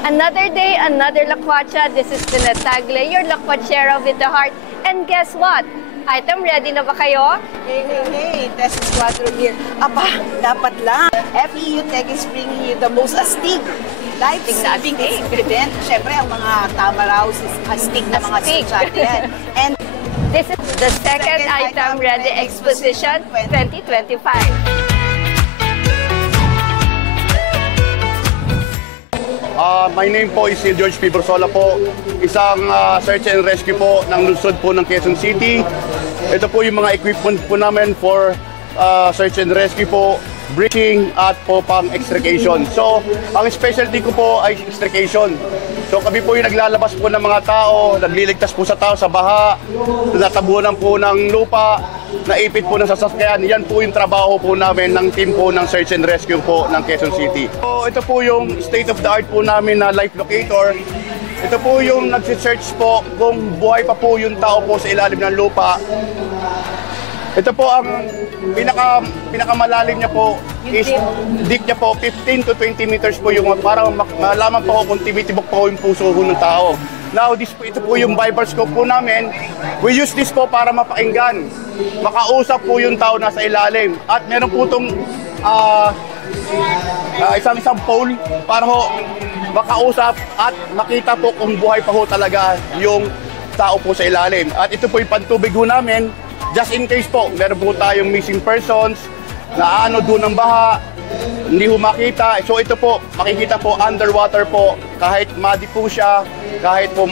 Another day, another Lakwacha. This is Tina Tagle, your Lakwachera with the heart. And guess what? Item ready na ba kayo? Hey, Tess Squadron here. Aba, dapat lang. FEU Tech is bringing you the most astig life-saving expedient. Siyempre, ang mga tamaraws is astig na mga estudyante yan. And this is the second Item Ready Exposition 2025. My name po is George P. Bursola po, isang search and rescue po ng lungsod po ng Quezon City. Ito po yung mga equipment po namin for search and rescue po, breaching at po pang extrication. So, ang specialty ko po ay extrication. So, kami po yung naglalabas po ng mga tao, nagliligtas po sa tao sa baha, natabunan po ng lupa, naipit po ng sasakyan. Yan po yung trabaho po namin ng team po ng search and rescue po ng Quezon City. So, ito po yung state-of-the-art po namin na life locator. Ito po yung nagsisearch po kung buhay pa po yung tao po sa ilalim ng lupa. Ito po ang pinakamalalim niya po is deep niya po 15 to 20 meters po yung para malaman po kung tibitibok po yung puso ng tao. Now, ito po yung vibrorscope po namin. We use this po para mapakinggan. Makausap po yung tao nasa ilalim. At meron po itong isang pole para ho makausap at makita po kung buhay pa ho talaga yung tao po sa ilalim. At ito po yung pantubig ho namin. Just in case po, meron po tayong missing persons, na doon ng baha, hindi ho makita. So ito po, makikita po underwater po, kahit muddy po siya, kahit po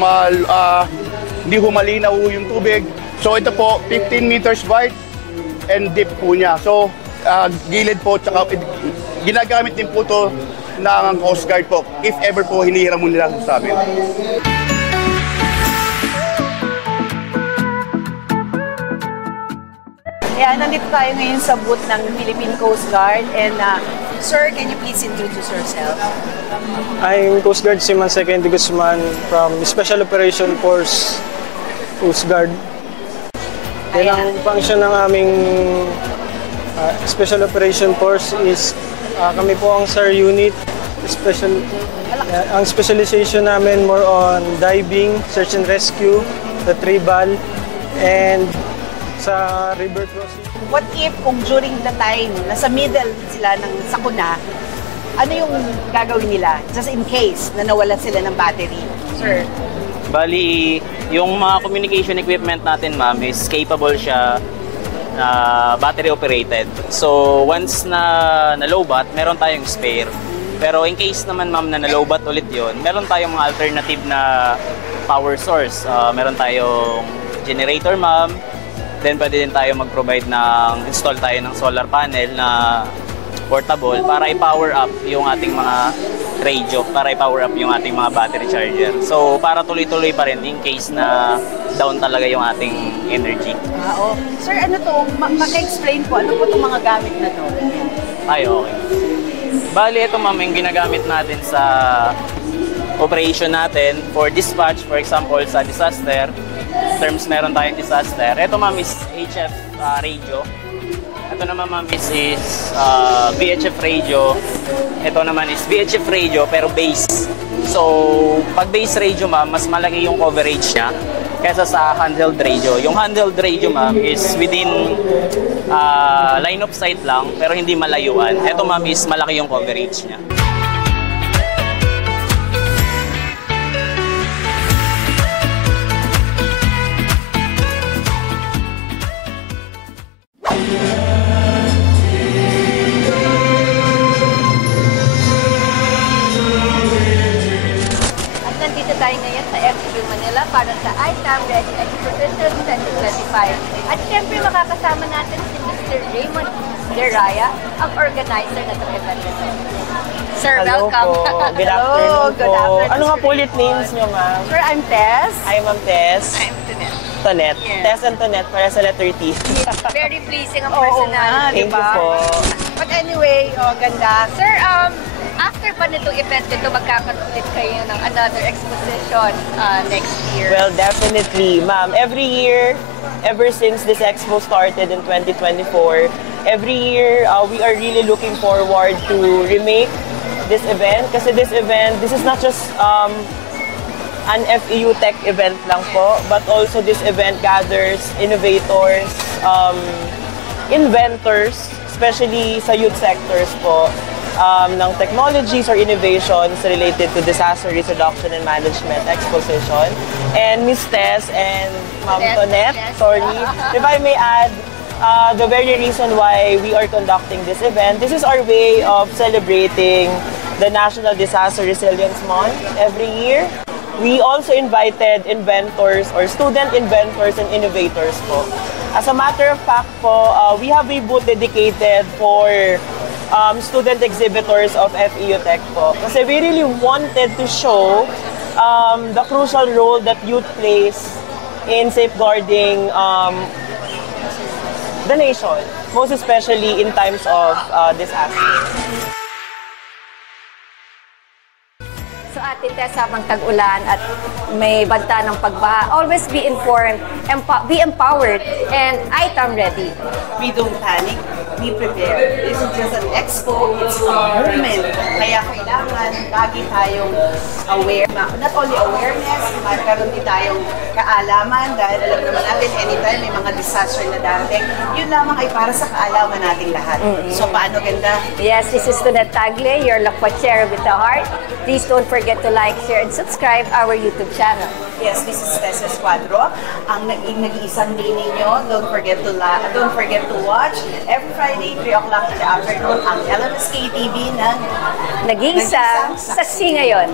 hindi ho malinaw yung tubig. So ito po, 15 meters wide and deep po niya. So gilid po, tsaka ginagamit din po ito ng Coast Guard po, if ever po hinihiram mo nila sa amin. yeah, nandito tayo ngayon sa booth ng Philippine Coast Guard. And sir, can you please introduce yourself? I'm Coast Guard Seaman Second Guzman from Special Operation Force Coast Guard. Yan ang function ng aming Special Operation Force is kami po ang SAR unit. Ang specialization namin more on diving, search and rescue, retrieval, and sa river crossing. What if kung during the time, nasa middle sila ng sakuna, ano yung gagawin nila? Just in case na nawalan sila ng battery, sir? Bali, yung mga communication equipment natin, ma'am, is capable siya na battery operated. So, once na low-bat, meron tayong spare. Pero in case naman, ma'am, na low-bat ulit yon, meron tayong mga alternative na power source. Meron tayong generator, ma'am. Then pwede din tayo mag-provide install tayo ng solar panel na portable para i-power up yung ating mga radio, para i-power up yung ating mga battery charger. So, para tuloy-tuloy pa rin in case na down talaga yung ating energy. Oo. Sir, ano to? Maka-explain po, ano po itong mga gamit na to? Ay, okay. Bali, ito ma'am, yung ginagamit natin sa operation natin for dispatch, for example, sa disaster. Terms meron tayong disaster. Ito ma'am is HF radio. Ito naman ma'am is VHF radio. Ito naman is VHF radio pero base. So, pag base radio ma'am, mas malaki yung coverage niya kaysa sa handheld radio. Yung handheld radio ma'am is within line of sight lang pero hindi malayuan. Ito ma'am is malaki yung coverage niya. Tayo ngayon sa FEU Manila para sa Item Ready Exposition 2025. At syempre makakasama natin si Mr. Raymond Deraya, ang organizer na itong event. Sir, hello welcome. Po. Good afternoon Good afternoon. Ano nga po ulit names nyo, ma'am? Sir, I'm Tess. Hi, Ma'am Tess. I'm Tonet. Tonet. Yes. Tess and Tonet para sa letter T. Very pleasing ang Oo personality. nga, Thank you diba? po. But anyway, ganda. Sir, after pa nitong event nito, magkakaroon ulit kayo ng another exposition next year? Well, definitely, ma'am. Every year, ever since this expo started in 2024, every year we are really looking forward to remake this event. Kasi this is not just an FEU Tech event lang po, but also this event gathers innovators, inventors, especially sa youth sectors po, ng technologies or innovations related to disaster risk reduction and management exposition. And Ms. Tess and Ma'am Tonette, sorry, if I may add, the very reason why we are conducting this event, this is our way of celebrating the National Disaster Resilience Month every year. We also invited inventors or student inventors and innovators po. As a matter of fact po, we have a booth dedicated for student exhibitors of FEU Tech po. Kasi we really wanted to show the crucial role that youth plays in safeguarding the nation, most especially in times of disaster. So Ate Tess, habang tag-ulan at may banta ng pagbaha, always be informed, be empowered, and item ready. We don't panic, we prepare. This is just an expo, it's a movement. Kaya kailangan lagi tayong aware, not only awareness, magkaroon din tayong kaalaman dahil alam naman natin anytime may mga disaster na darating, yun lamang ay para sa kaalaman nating lahat. So paano ganda? Yes, this is Tonette Tagle, your Lakwatsera with a heart. Please don't forget to like, share, and subscribe our YouTube channel. Yes, this is Tess Escuadro, ang nag-iisang day ninyo. Don't forget to watch every Friday, 3 o'clock in the afternoon, ang LMSK TV ng Nag-iisang saksi ngayon.